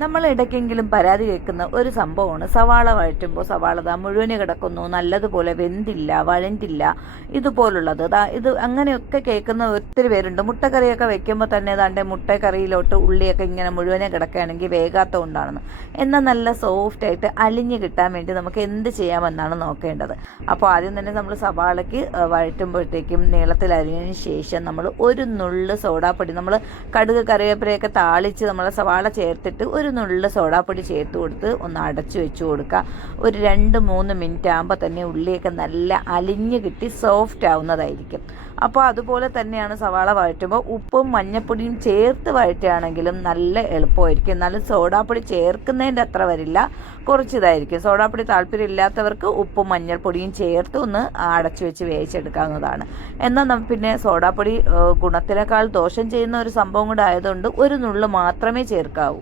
നമ്മൾ ഇടയ്ക്കെങ്കിലും പരാതി കേൾക്കുന്ന ഒരു സംഭവമാണ് സവാള വഴറ്റുമ്പോൾ സവാള മുഴുവന് കിടക്കുന്നു, നല്ലതുപോലെ വെന്തില്ല, വഴണ്ടില്ല, ഇതുപോലുള്ളത് ഇത് അങ്ങനെയൊക്കെ കേൾക്കുന്ന ഒത്തിരി പേരുണ്ട്. മുട്ടക്കറിയൊക്കെ വെക്കുമ്പോൾ തന്നെ ഏതാണ്ട് മുട്ടക്കറിയിലോട്ട് ഉള്ളിയൊക്കെ ഇങ്ങനെ മുഴുവനെ കിടക്കുകയാണെങ്കിൽ വേകാത്ത കൊണ്ടാണെന്ന്. എന്നാൽ നല്ല സോഫ്റ്റായിട്ട് അലിഞ്ഞ് കിട്ടാൻ വേണ്ടി നമുക്ക് എന്ത് ചെയ്യാമെന്നാണ് നോക്കേണ്ടത്. അപ്പോൾ ആദ്യം തന്നെ നമ്മൾ സവാളയ്ക്ക് വഴറ്റുമ്പോഴത്തേക്കും നീളത്തിൽ അരിഞ്ഞതിന് ശേഷം നമ്മൾ ഒരു നുള്ള് സോഡാപ്പൊടി, നമ്മൾ കടുക് കറിവേപ്പിലയൊക്കെ താളിച്ച് നമ്മൾ സവാള ചേർത്തിട്ട് ഒരു നുള്ള് സോഡാപ്പൊടി ചേർത്ത് കൊടുത്ത് ഒന്ന് അടച്ചു വെച്ച് കൊടുക്കുക. ഒരു 2-3 മിനിറ്റ് ആകുമ്പോൾ തന്നെ ഉള്ളിയൊക്കെ നല്ല അലിഞ്ഞ് കിട്ടി സോഫ്റ്റ് ആവുന്നതായിരിക്കും. അപ്പോൾ അതുപോലെ തന്നെയാണ് സവാള വഴറ്റുമ്പോൾ ഉപ്പും മഞ്ഞൾപ്പൊടിയും ചേർത്ത് വഴറ്റുകയാണെങ്കിലും നല്ല എളുപ്പമായിരിക്കും. എന്നാലും സോഡാപ്പൊടി ചേർക്കുന്നതിൻ്റെ അത്ര വരില്ല, കുറച്ചിതായിരിക്കും. സോഡാപ്പൊടി താല്പര്യം ഇല്ലാത്തവർക്ക് ഉപ്പും മഞ്ഞൾപ്പൊടിയും ചേർത്ത് ഒന്ന് അടച്ചു വെച്ച് വേവിച്ചെടുക്കാവുന്നതാണ്. എന്നാൽ പിന്നെ സോഡാപ്പൊടി ഗുണത്തിനേക്കാൾ ദോഷം ചെയ്യുന്ന ഒരു സംഭവം കൂടെ ആയതുകൊണ്ട് ഒരു നുള്ള് മാത്രമേ ചേർക്കാവൂ.